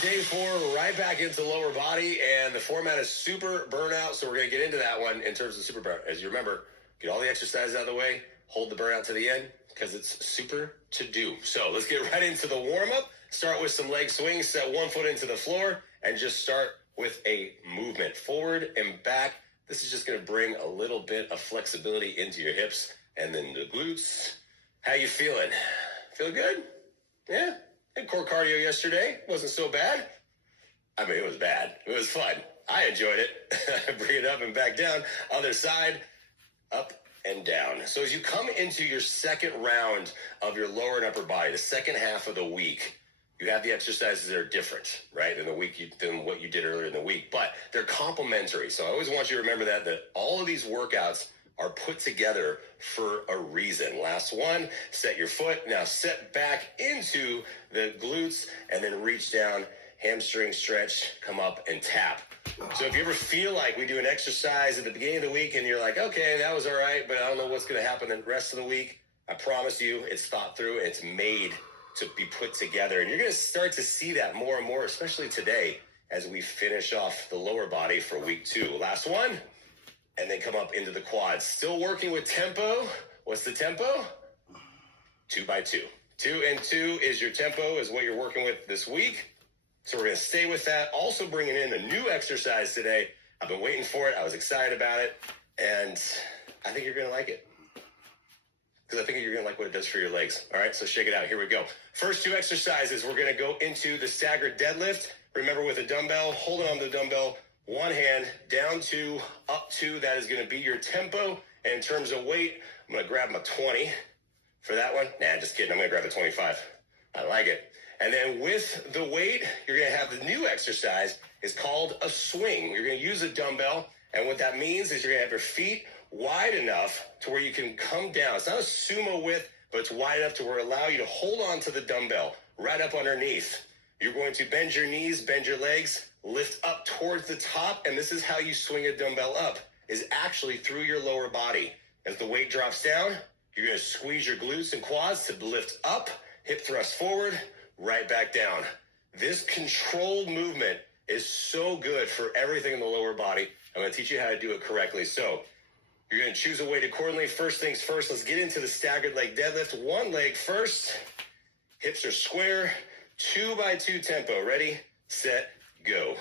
day 4, right back into lower body, and the format is super burnout, so we're going to get into that one in terms of super burnout. As you remember, get all the exercises out of the way, hold the burnout to the end, because it's super to do. So let's get right into the warm-up. Start with some leg swings, set one foot into the floor, and just start with a movement forward and back. This is just going to bring a little bit of flexibility into your hips and then the glutes. How you feeling? Feel good? Yeah? Had core cardio yesterday. Wasn't so bad. I mean, it was bad. It was fun. I enjoyed it. Bring it up and back down. Other side, up and down. So as you come into your second round of your lower and upper body, the second half of the week, you have the exercises that are different, right, than what you did earlier in the week, but they're complementary. So I always want you to remember that all of these workouts are put together for a reason. Last one, set your foot. Now set back into the glutes and then reach down, hamstring stretch, come up and tap. So if you ever feel like we do an exercise at the beginning of the week and you're like, okay, that was all right, but I don't know what's going to happen the rest of the week, I promise you it's thought through and it's made to be put together. And you're going to start to see that more and more, especially today as we finish off the lower body for week 2. Last one. And then come up into the quads. Still working with tempo. What's the tempo? 2 by 2. 2 and 2 is your tempo, is what you're working with this week. So we're going to stay with that. Also bringing in a new exercise today. I've been waiting for it. I was excited about it. And I think you're going to like it. Because I think you're going to like what it does for your legs. All right, so shake it out. Here we go. First 2 exercises, we're going to go into the staggered deadlift. Remember, with a dumbbell, holding on to the dumbbell, one hand, down 2, up 2. That is going to be your tempo. And in terms of weight, I'm going to grab my 20 for that one. Nah, just kidding. I'm going to grab the 25. I like it. And then with the weight, you're going to have the new exercise. It's called a swing. You're going to use a dumbbell. And what that means is you're going to have your feet wide enough to where you can come down. It's not a sumo width, but it's wide enough to where it allow you to hold on to the dumbbell right up underneath. You're going to bend your knees, bend your legs, lift up towards the top, and this is how you swing a dumbbell up, is actually through your lower body. As the weight drops down, you're going to squeeze your glutes and quads to lift up, hip thrust forward, right back down. This controlled movement is so good for everything in the lower body. I'm going to teach you how to do it correctly. So you're going to choose a weight accordingly. First things first, let's get into the staggered leg deadlift. One leg first. Hips are square. 2 by 2 tempo. Ready, set, go.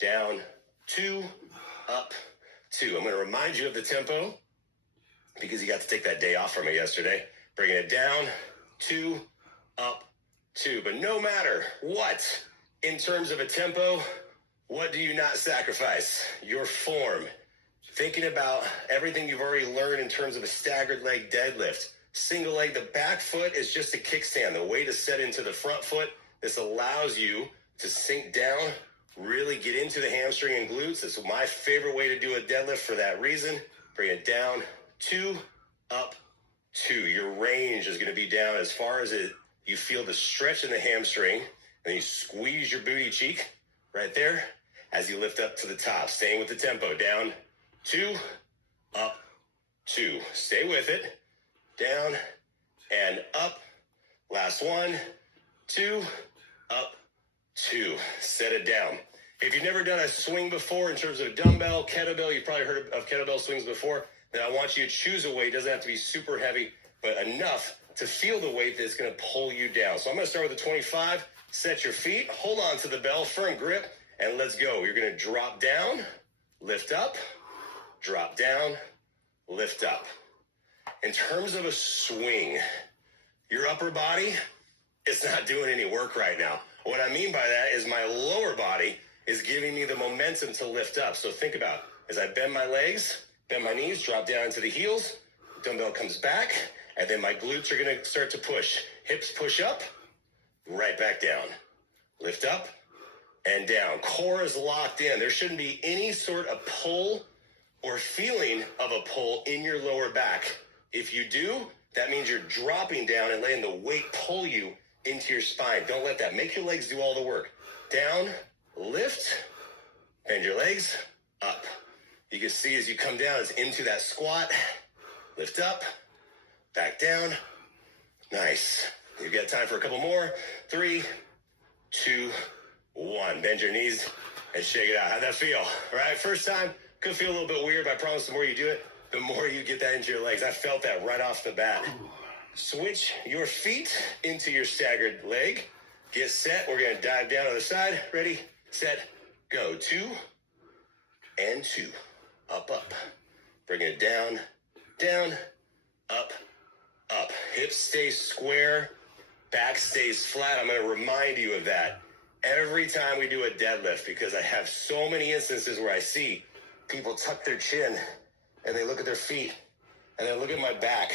Down, 2, up, 2. I'm going to remind you of the tempo because you got to take that day off from me yesterday. Bringing it down, 2, up, 2. But no matter what, in terms of a tempo, what do you not sacrifice? Your form. Thinking about everything you've already learned in terms of a staggered leg deadlift. Single leg, the back foot is just a kickstand. The weight is set into the front foot. This allows you to sink down, really get into the hamstring and glutes. This is my favorite way to do a deadlift for that reason. Bring it down, 2, up, 2. Your range is going to be down as far as you feel the stretch in the hamstring. Then you squeeze your booty cheek right there as you lift up to the top. Staying with the tempo. Down, 2, up, 2. Stay with it. Down and up. Last one, 2, up, 2. Set it down. If you've never done a swing before in terms of a dumbbell, kettlebell, you've probably heard of kettlebell swings before, then I want you to choose a weight. It doesn't have to be super heavy, but enough to feel the weight that's going to pull you down. So I'm going to start with the 25. Set your feet. Hold on to the bell. Firm grip. And let's go. You're going to drop down, lift up, drop down, lift up. In terms of a swing, your upper body, it's not doing any work right now. What I mean by that is my lower body is giving me the momentum to lift up. So think about it. As I bend my legs, bend my knees, drop down into the heels, dumbbell comes back, and then my glutes are going to start to push. Hips push up, right back down. Lift up and down. Core is locked in. There shouldn't be any sort of pull or feeling of a pull in your lower back. If you do, that means you're dropping down and letting the weight pull you into your spine. Don't let that. Make your legs do all the work. Down, lift, bend your legs, up. You can see as you come down, it's into that squat. Lift up, back down. Nice. You've got time for a couple more. 3, 2, 1. Bend your knees and shake it out. How'd that feel? All right, first time, could feel a little bit weird, but I promise the more you do it, the more you get that into your legs. I felt that right off the bat. Switch your feet into your staggered leg. Get set. We're going to dive down on the side. Ready, set, go. 2 and 2. Up, up. Bring it down, down, up, up. Hips stay square. Back stays flat. I'm going to remind you of that every time we do a deadlift, because I have so many instances where I see people tuck their chin and they look at their feet and they look at my back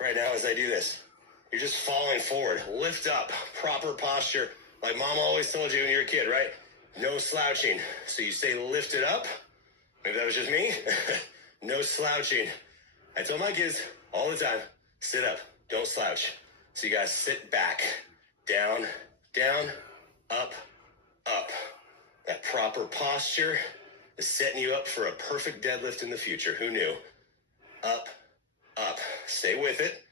right now as I do this. You're just falling forward. Lift up. Proper posture. Like mom always told you when you were a kid, right? No slouching. So you stay lifted up. Maybe that was just me. No slouching. I tell my kids all the time, sit up. Don't slouch. So you guys sit back. Down, down, up, up. That proper posture is setting you up for a perfect deadlift in the future. Who knew? Up, up. Stay with it.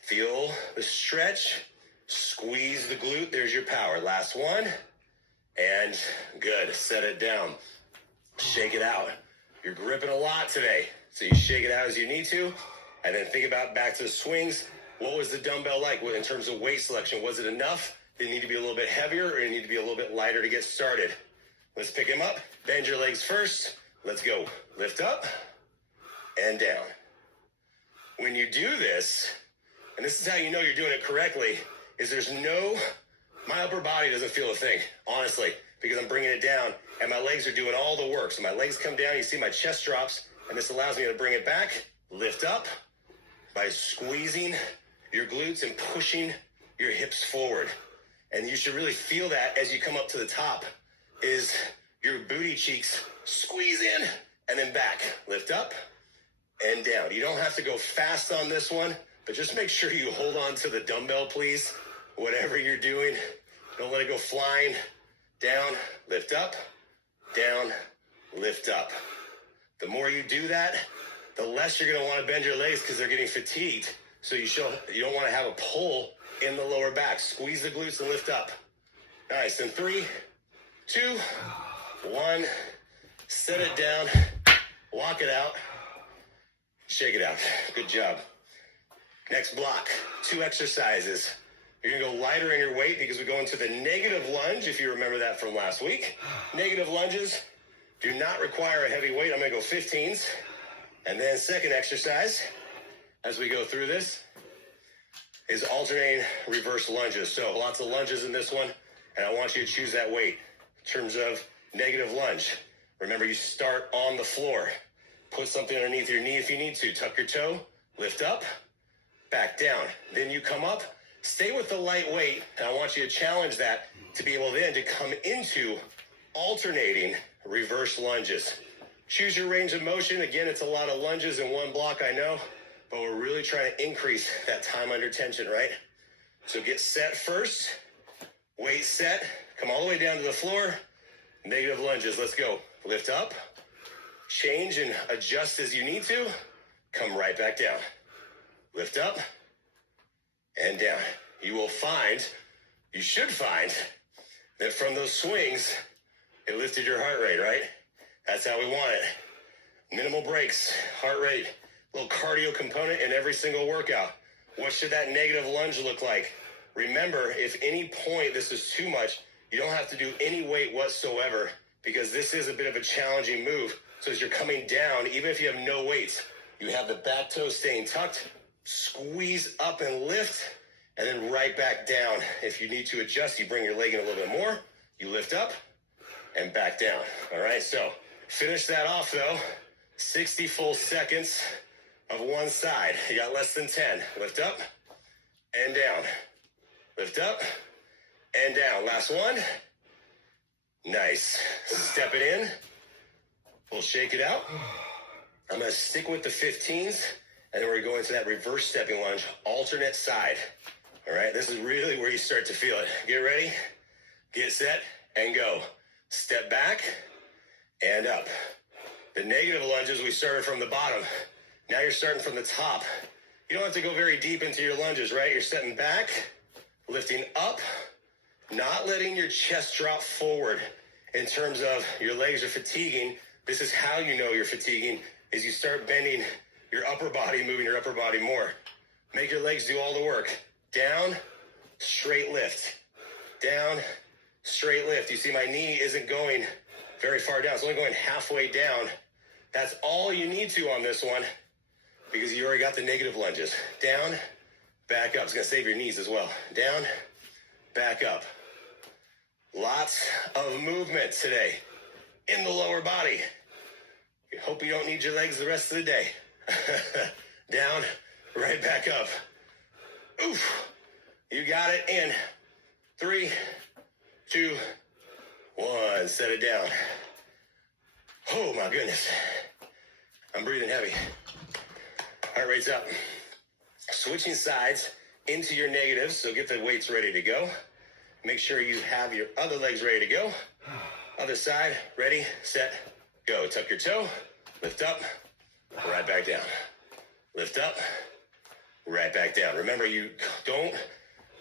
Feel the stretch. Squeeze the glute. There's your power. Last one. And good. Set it down. Shake it out. You're gripping a lot today. So you shake it out as you need to. And then think about back to the swings. What was the dumbbell like in terms of weight selection? Was it enough? Did it need to be a little bit heavier, or did it need to be a little bit lighter to get started? Let's pick him up. Bend your legs first. Let's go. Lift up and down. When you do this, and this is how you know you're doing it correctly, is my upper body doesn't feel a thing, honestly, because I'm bringing it down and my legs are doing all the work. So my legs come down, you see my chest drops, and this allows me to bring it back, lift up by squeezing your glutes and pushing your hips forward. And you should really feel that as you come up to the top, is your booty cheeks squeeze in and then back, lift up and down. You don't have to go fast on this one, but just make sure you hold on to the dumbbell, please. Whatever you're doing, don't let it go flying. Down, lift up, down, lift up. The more you do that, the less you're going to want to bend your legs because they're getting fatigued. So you don't want to have a pull in the lower back. Squeeze the glutes and lift up. Nice. And 3, 2, 1. Set it down. Walk it out. Shake it out. Good job. Next block. 2 exercises. You're going to go lighter in your weight because we go into the negative lunge, if you remember that from last week. Negative lunges do not require a heavy weight. I'm going to go 15s. And then second exercise, as we go through this, is alternating reverse lunges. So lots of lunges in this one, and I want you to choose that weight. In terms of negative lunge, remember you start on the floor. Put something underneath your knee if you need to. Tuck your toe, lift up, back down. Then you come up, stay with the light weight, and I want you to challenge that to be able then to come into alternating reverse lunges. Choose your range of motion. Again, it's a lot of lunges in one block, I know, but we're really trying to increase that time under tension, right? So get set first, weight set, come all the way down to the floor, negative lunges, let's go. Lift up, change and adjust as you need to, come right back down. Lift up and down. You should find that from those swings, it lifted your heart rate, right? That's how we want it. Minimal breaks, heart rate, little cardio component in every single workout. What should that negative lunge look like? Remember, if any point this is too much, you don't have to do any weight whatsoever, because this is a bit of a challenging move. So as you're coming down, even if you have no weights, you have the back toe staying tucked, squeeze up and lift, and then right back down. If you need to adjust, you bring your leg in a little bit more, you lift up and back down. All right, so finish that off though. 60 full seconds of one side. You got less than 10. Lift up and down. Lift up and down. Last one. Nice. Step it in. We'll shake it out. I'm going to stick with the 15s, and then we're going to that reverse stepping lunge, alternate side. All right, this is really where you start to feel it. Get ready, get set, and go. Step back and up. The negative lunges, we started from the bottom. Now you're starting from the top. You don't have to go very deep into your lunges, right? You're stepping back, lifting up, not letting your chest drop forward in terms of your legs are fatiguing. This is how you know you're fatiguing, is you start bending your upper body, moving your upper body more. Make your legs do all the work. Down, straight lift. Down, straight lift. You see my knee isn't going very far down. It's only going halfway down. That's all you need to on this one because you already got the negative lunges. Down, back up. It's going to save your knees as well. Down, back up. Lots of movement today in the lower body. Hope you don't need your legs the rest of the day. Down, right back up. Oof. You got it in 3, 2, 1. Set it down. Oh my goodness. I'm breathing heavy. Heart rate's up. Switching sides into your negatives. So get the weights ready to go. Make sure you have your other legs ready to go. Other side, ready, set, go. Tuck your toe, lift up, right back down. Lift up, right back down. Remember,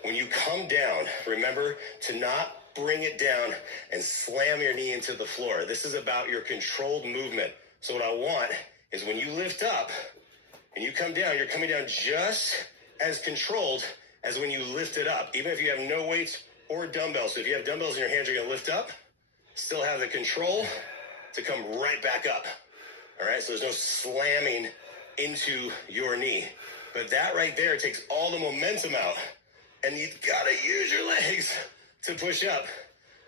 when you come down, remember to not bring it down and slam your knee into the floor. This is about your controlled movement. So what I want is when you lift up and you come down, you're coming down just as controlled as when you lift it up, even if you have no weights or dumbbells. So if you have dumbbells in your hands, you're going to lift up, still have the control to come right back up. All right, so there's no slamming into your knee. But that right there takes all the momentum out. And you've got to use your legs to push up.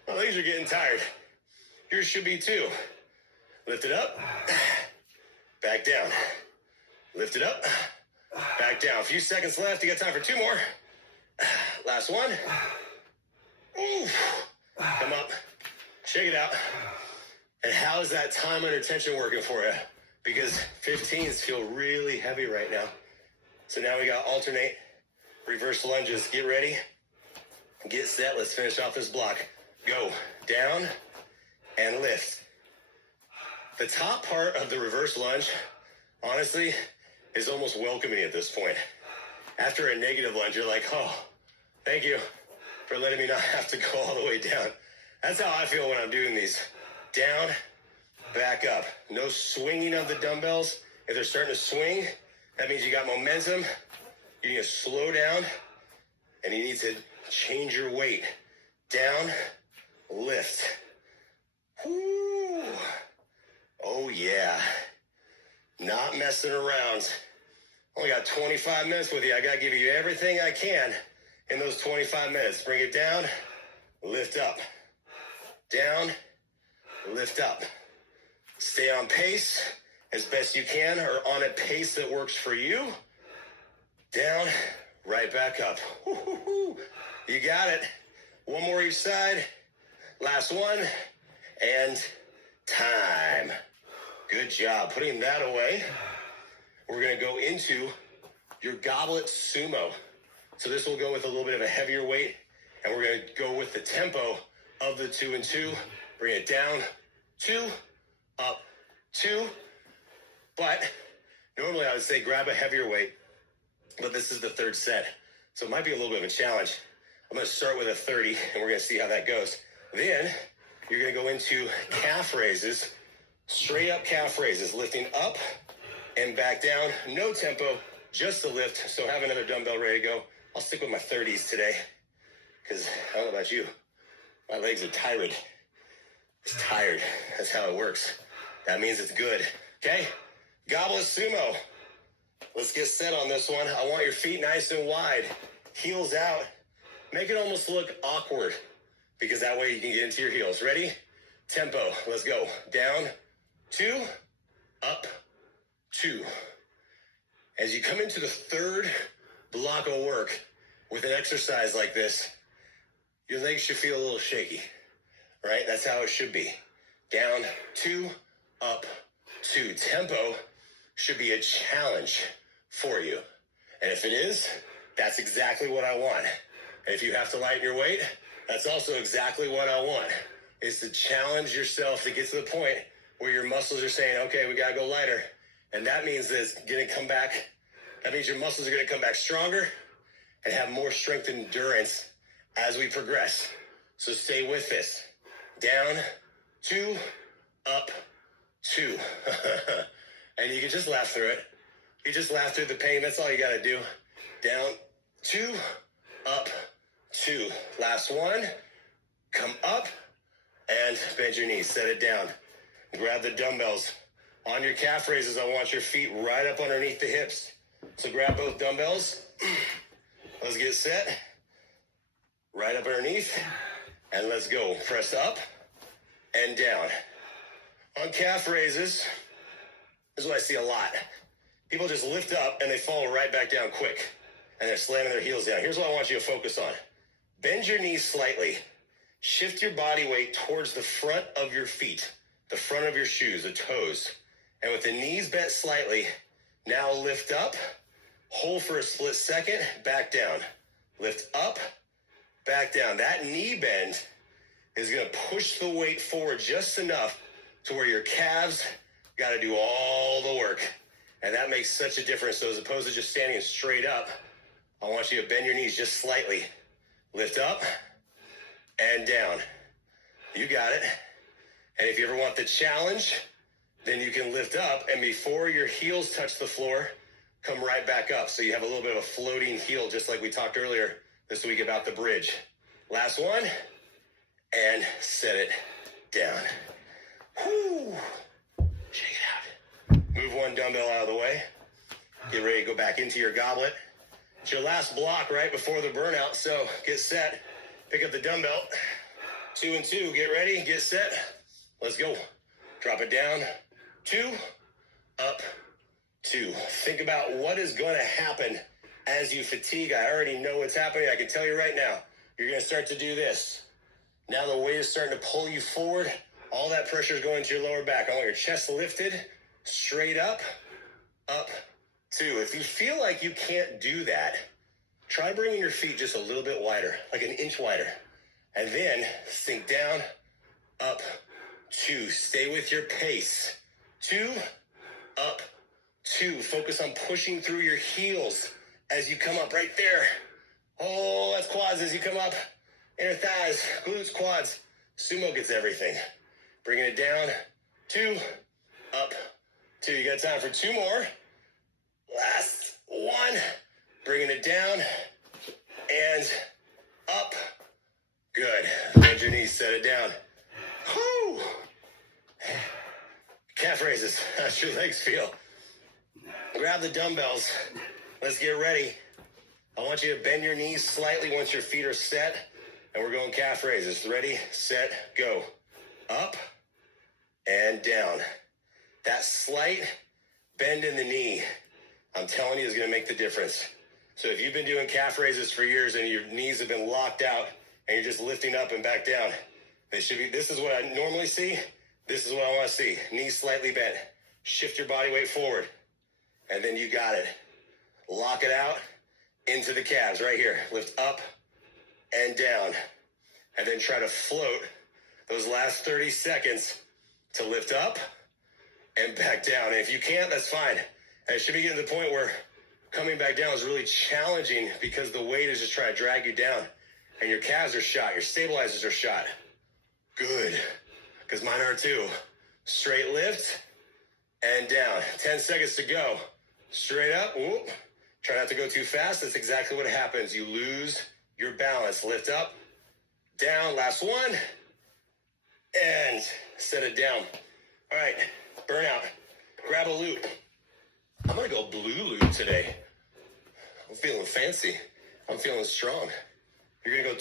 My legs are getting tired. Yours should be too. Lift it up, back down. Lift it up, back down. A few seconds left. You got time for 2 more. Last one. Oof. Come up. Check it out. And how is that time under tension working for you? Because 15s feel really heavy right now. So now we got alternate reverse lunges. Get ready. Get set. Let's finish off this block. Go down and lift. The top part of the reverse lunge, honestly, is almost welcoming at this point. After a negative lunge, you're like, oh, thank you for letting me not have to go all the way down. That's how I feel when I'm doing these. Down, back up. No swinging of the dumbbells. If they're starting to swing, that means you got momentum. You need to slow down, and you need to change your weight. Down, lift. Woo. Oh, yeah. Not messing around. Only got 25 minutes with you. I got to give you everything I can in those 25 minutes. Bring it down, lift up. Down, lift up. Stay on pace as best you can, or on a pace that works for you. Down, right back up. Woo-hoo-hoo. You got it. One more each side. Last one. And time. Good job. Putting that away. We're going to go into your goblet sumo. So this will go with a little bit of a heavier weight, and we're going to go with the tempo of the 2 and 2. Bring it down, 2, up, 2. But normally I would say grab a heavier weight, but this is the 3rd set. So it might be a little bit of a challenge. I'm going to start with a 30, and we're going to see how that goes. Then you're going to go into calf raises, straight up calf raises, lifting up and back down. No tempo, just the lift. So have another dumbbell ready to go. I'll stick with my 30s today because I don't know about you. My legs are tired. It's tired. That's how it works. That means it's good. Okay? Goblet sumo. Let's get set on this one. I want your feet nice and wide. Heels out. Make it almost look awkward because that way you can get into your heels. Ready? Tempo. Let's go. Down, 2, up, 2. As you come into the 3rd block of work with an exercise like this, your legs should feel a little shaky, right? That's how it should be. Down, 2, up, 2. Tempo should be a challenge for you. And if it is, that's exactly what I want. And if you have to lighten your weight, that's also exactly what I want, is to challenge yourself to get to the point where your muscles are saying, okay, we got to go lighter. And that means that it's going to come back. That means your muscles are going to come back stronger and have more strength and endurance as we progress. So stay with this. Down, 2, up, 2. And you can just laugh through it. You just laugh through the pain. That's all you got to do. Down, 2, up, 2. Last one. Come up and bend your knees. Set it down. Grab the dumbbells. On your calf raises, I want your feet right up underneath the hips. So grab both dumbbells. Let's get set. Right up underneath. And let's go. Press up and down. On calf raises, this is what I see a lot. People just lift up and they fall right back down quick. And they're slamming their heels down. Here's what I want you to focus on. Bend your knees slightly. Shift your body weight towards the front of your feet, the front of your shoes, the toes. And with the knees bent slightly, now lift up, hold for a split second, back down. Lift up, back down. That knee bend is going to push the weight forward just enough to where your calves got to do all the work. And that makes such a difference. So as opposed to just standing straight up, I want you to bend your knees just slightly. Lift up and down. You got it. And if you ever want the challenge, then you can lift up, and before your heels touch the floor, come right back up. So you have a little bit of a floating heel, just like we talked earlier this week about the bridge. Last one, and set it down. Whoo. Shake it out. Move one dumbbell out of the way. Get ready to go back into your goblet. It's your last block right before the burnout, so get set. Pick up the dumbbell. 2 and 2. Get ready. Get set. Let's go. Drop it down. 2. Up. 2. Think about what is going to happen as you fatigue. I already know what's happening. I can tell you right now. You're going to start to do this. Now the weight is starting to pull you forward. All that pressure is going to your lower back. I want your chest lifted. Straight up. Up. 2. If you feel like you can't do that, try bringing your feet just a little bit wider, like an inch wider. And then sink down, up, 2. Stay with your pace. 2, up, 2. Focus on pushing through your heels as you come up right there. Oh, that's quads as you come up. Inner thighs, glutes, quads. Sumo gets everything. Bringing it down, 2, up, 2. You got time for 2 more. Last one. Bringing it down and up. Good. Bend your knees, set it down. Whoo! Calf raises. How's your legs feel? Grab the dumbbells. Let's get ready. I want you to bend your knees slightly once your feet are set, and we're going calf raises. Ready, set, go. Up and down. That slight bend in the knee, I'm telling you, is going to make the difference. So if you've been doing calf raises for years and your knees have been locked out and you're just lifting up and back down, they should be. This is what I normally see. This is what I want to see. Knees slightly bent. Shift your body weight forward. And then you got it. Lock it out into the calves right here. Lift up and down. And then try to float those last 30 seconds to lift up and back down. And if you can't, that's fine. And it should be getting to the point where coming back down is really challenging because the weight is just trying to drag you down. And your calves are shot. Your stabilizers are shot. Good. Because mine are too. Straight lift and down. 10 seconds to go. Straight up. Whoop. Try not to go too fast. That's exactly what happens. You lose your balance. Lift up. Down. Last one. And set it down. All right. Burnout. Grab a loop. I'm going to go blue loop today. I'm feeling fancy. I'm feeling strong. You're going to go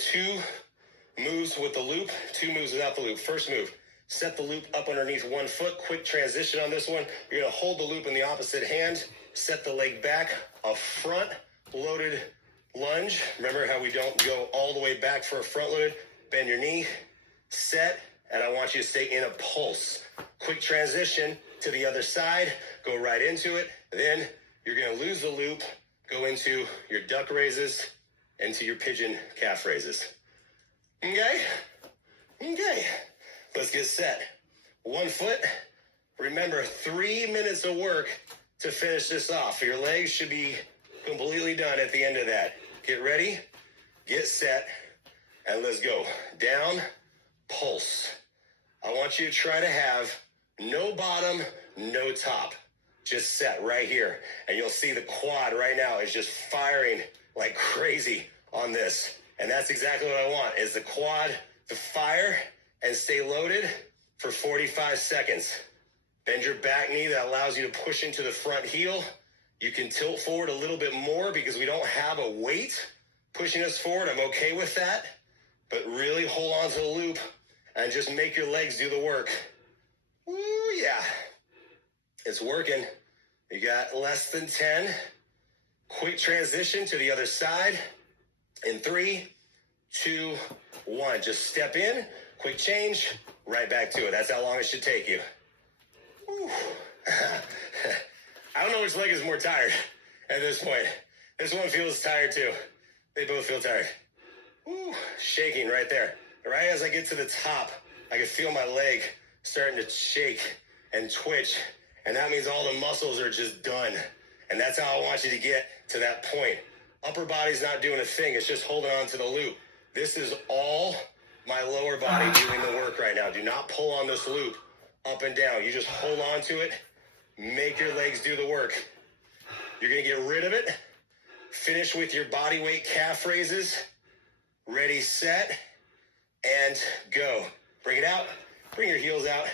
2 moves with the loop, 2 moves without the loop. First move, set the loop up underneath one foot. Quick transition on this one. You're going to hold the loop in the opposite hand. Set the leg back. A front loaded lunge. Remember how we don't go all the way back for a front loaded. Bend your knee. Set. And I want you to stay in a pulse. Quick transition to the other side. Go right into it. Then you're going to lose the loop. Go into your duck raises. Into your pigeon calf raises. Okay? Okay. Let's get set. 1 foot. Remember, 3 minutes of work to finish this off. Your legs should be completely done at the end of that. Get ready. Get set. And let's go. Down, pulse. I want you to try to have no bottom, no top. Just set right here. And you'll see the quad right now is just firing like crazy on this. And that's exactly what I want, is the quad to fire and stay loaded for 45 seconds. Bend your back knee. That allows you to push into the front heel. You can tilt forward a little bit more because we don't have a weight pushing us forward. I'm okay with that. But really hold on to the loop and just make your legs do the work. Ooh, yeah. It's working. You got less than 10. Quick transition to the other side. In 3, 2, 1. Just step in, quick change, right back to it. That's how long it should take you. I don't know which leg is more tired at this point. This one feels tired too. They both feel tired. Shaking right there. Right as I get to the top, I can feel my leg starting to shake and twitch. And that means all the muscles are just done. And that's how I want you to get to that point. Upper body's not doing a thing. It's just holding on to the loop. This is all my lower body doing the work right now. Do not pull on this loop up and down. You just hold on to it. Make your legs do the work. You're going to get rid of it. Finish with your body weight calf raises. Ready, set, and go. Bring it out. Bring your heels out.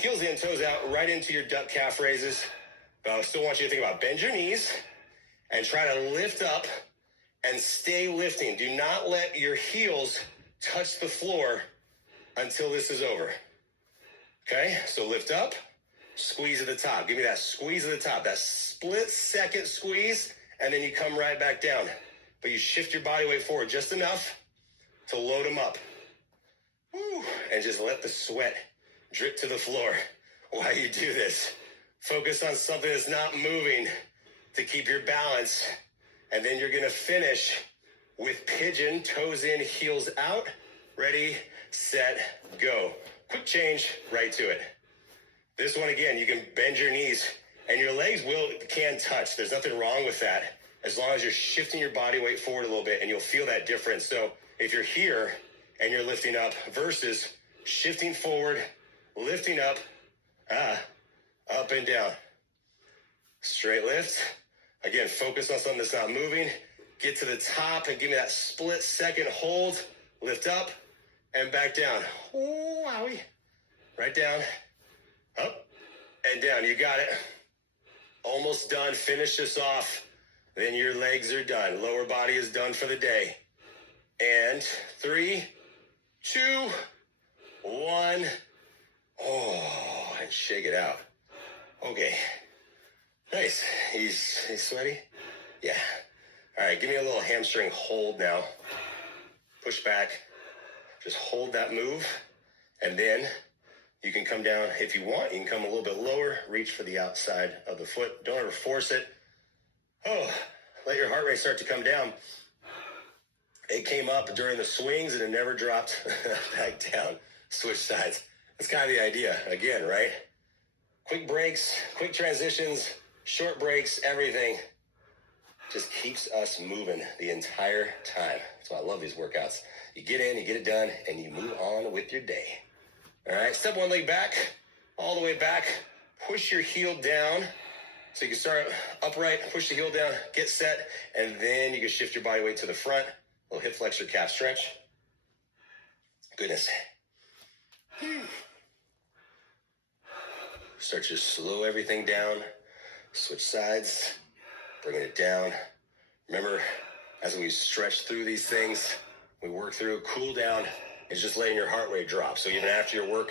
Heels in, toes out, right into your duck calf raises. But I still want you to think about bend your knees and try to lift up and stay lifting. Do not let your heels touch the floor until this is over. Okay, so lift up, squeeze at the top. Give me that squeeze at the top, that split second squeeze, and then you come right back down. But you shift your body weight forward just enough to load them up. Woo. And just let the sweat drip to the floor while you do this. Focus on something that's not moving to keep your balance. And then you're going to finish with pigeon, toes in, heels out. Ready, set, go. Quick change, right to it. This one, again, you can bend your knees and your legs can touch. There's nothing wrong with that as long as you're shifting your body weight forward a little bit, and you'll feel that difference. So if you're here and you're lifting up versus shifting forward, lifting up, up and down. Straight lift. Again, focus on something that's not moving. Get to the top and give me that split second hold. Lift up and back down. Oh, wowie. Right down, up and down. You got it. Almost done. Finish this off. Then your legs are done. Lower body is done for the day. And 3, 2, 1. Oh, and shake it out. Okay. Nice. He's sweaty? Yeah. All right, give me a little hamstring hold now. Push back. Just hold that move. And then you can come down if you want. You can come a little bit lower. Reach for the outside of the foot. Don't ever force it. Oh, let your heart rate start to come down. It came up during the swings and it never dropped back down. Switch sides. That's kind of the idea. Again, right? Quick breaks, quick transitions, short breaks, everything just keeps us moving the entire time. That's why I love these workouts. You get in, you get it done, and you move on with your day. All right, step one leg back, all the way back. Push your heel down. So you can start upright, push the heel down, get set, and then you can shift your body weight to the front. A little hip flexor, calf stretch. Goodness. Start to slow everything down. Switch sides, bringing it down. Remember, as we stretch through these things, we work through, cool down, is just letting your heart rate drop. So even after your work,